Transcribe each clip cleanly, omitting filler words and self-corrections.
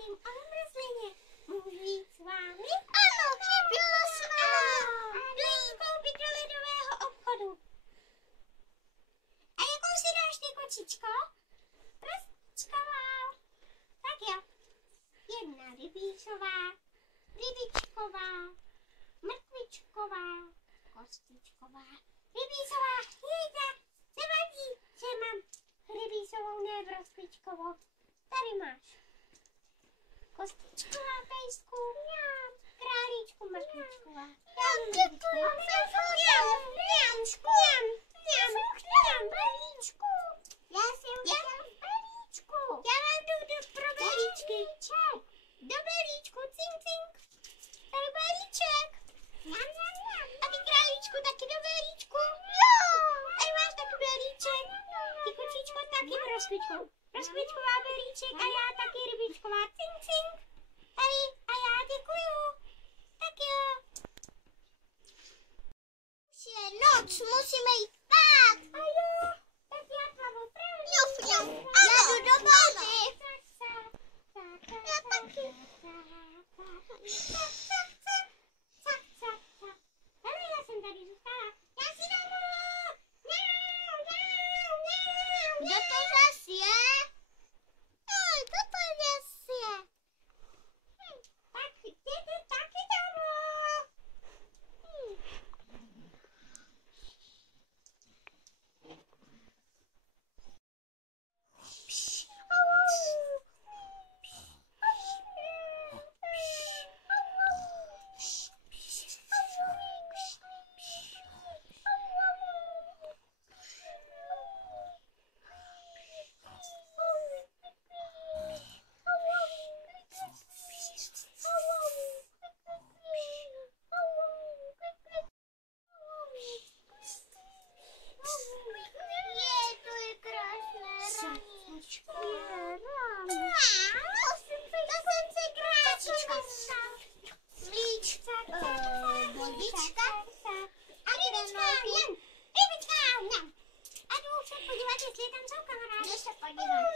prosím o zmrzlině. Můžu jít s vámi? Ano, krásná. Jdu koupit do ledového obchodu. A jakou si dáš ty, kočičko? Rostčková. Tak jo. Jedna rybízová, rybičková, mrkvičková, kostičková, rybízová. Jejda, nevadí, že mám rybízovou, ne broskvičkovou. Tady máš. Kostičková pejsku, mňam, králíčku, mrkvičková. Děkuji, Já jsem chtěl belíčku. Já vám jdu pro belíčky. Do belíčku, cink, cink. Tady belíček. A ty králíčku taky do belíčku. Tady máš taky belíček. Ty kočičko taky broskvičkou. Broskvičková belíček a já taky rybičková, cink, cink. Tady a já děkuju. Tak jo. Už je noc, musíme jít spát. A jo, tak já tmavou pravdu. Já jdu do vody. Já taky. Hele, já jsem tady zůstala. Já si domů. Kdo to zas je? Kdo to zas je? Tak jděte taky domů. To je krásné raní. Mlíčka, vodička a rybička, a jdu se podívat, jestli tam jsou kamarádi. Jdu se podívat.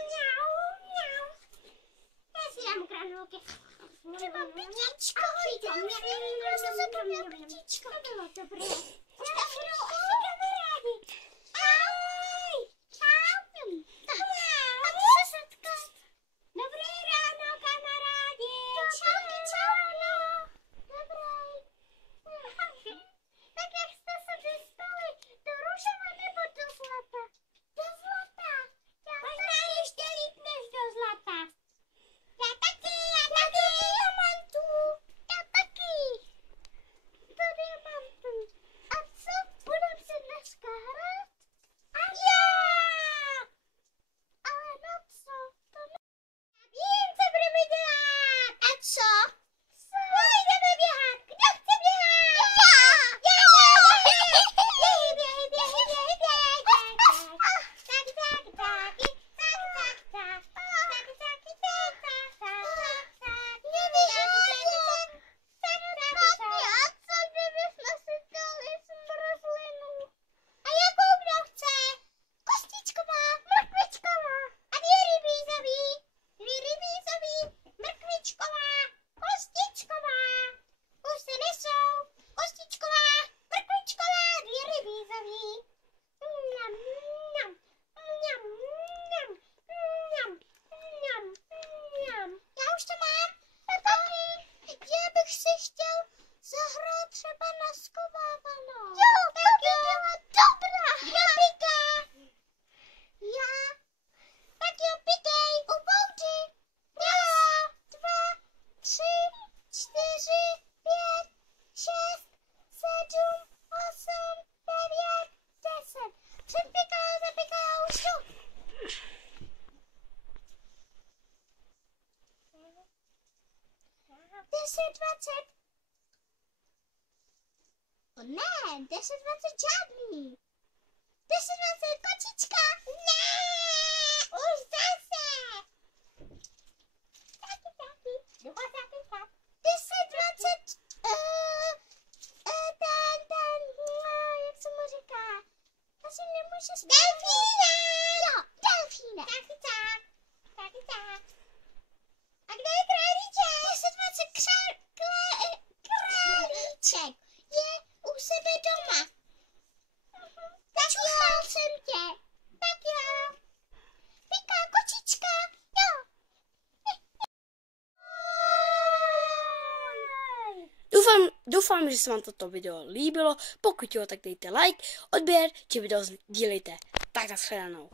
Já si dám granulky. Třeba pitíčko, pitíčko. To bylo dobré. Už tam budou asi kamarádi. Ahoj. Čau. A chci se setkat. Dobré ráno, kamarádi. Tak jak jste se dostali? Do růžova nebo do zlata? Do zlata. Možná ještě líp než do zlata. Já taky. Do diamantů. Já taky. Do diamantů. A co? Budeme se dneska hrát? Jo. Ale no co? To ne... Vím, co budeme dělat. A co? Půjdeme běhat. Kdo chce běhat? A jakou kdo chce? Kostičková, mrkvičková. A dvě rybízový, mrkvičková, kostičková. Už se nesou. Kostičková, mrkvičková, dvě rybízový. Mňam, mňam, mňam, mňam, mňam, mňam, mňam. Já už to mám. Já bych si chtěl zahrát třeba na schovávanou. Jo, tak jo. Dobrá. Kdo piká? Já Tak jo, pikej. u boudy. Jo. 2, 3, 4, 5, 6, 7, 8, 9, 10. Předpikala, zapikala, už tu. 10, 20. Ne, 10, 20 žádný. 10, 20 kočička. Ne, už zase. Taky. Jdu ho zapikat. 10, 20, jak se mu říká? Asi nemůže Delfína. Jo, delfína. Taky tak. A kde je králík? Belíček je u sebe doma. Načuchal jsem tě. Tak jo. Piká kočička. Jo. Doufám, že se vám toto video líbilo. Pokud jo, tak dejte like, odběr, či video sdílejte. Tak nashledanou.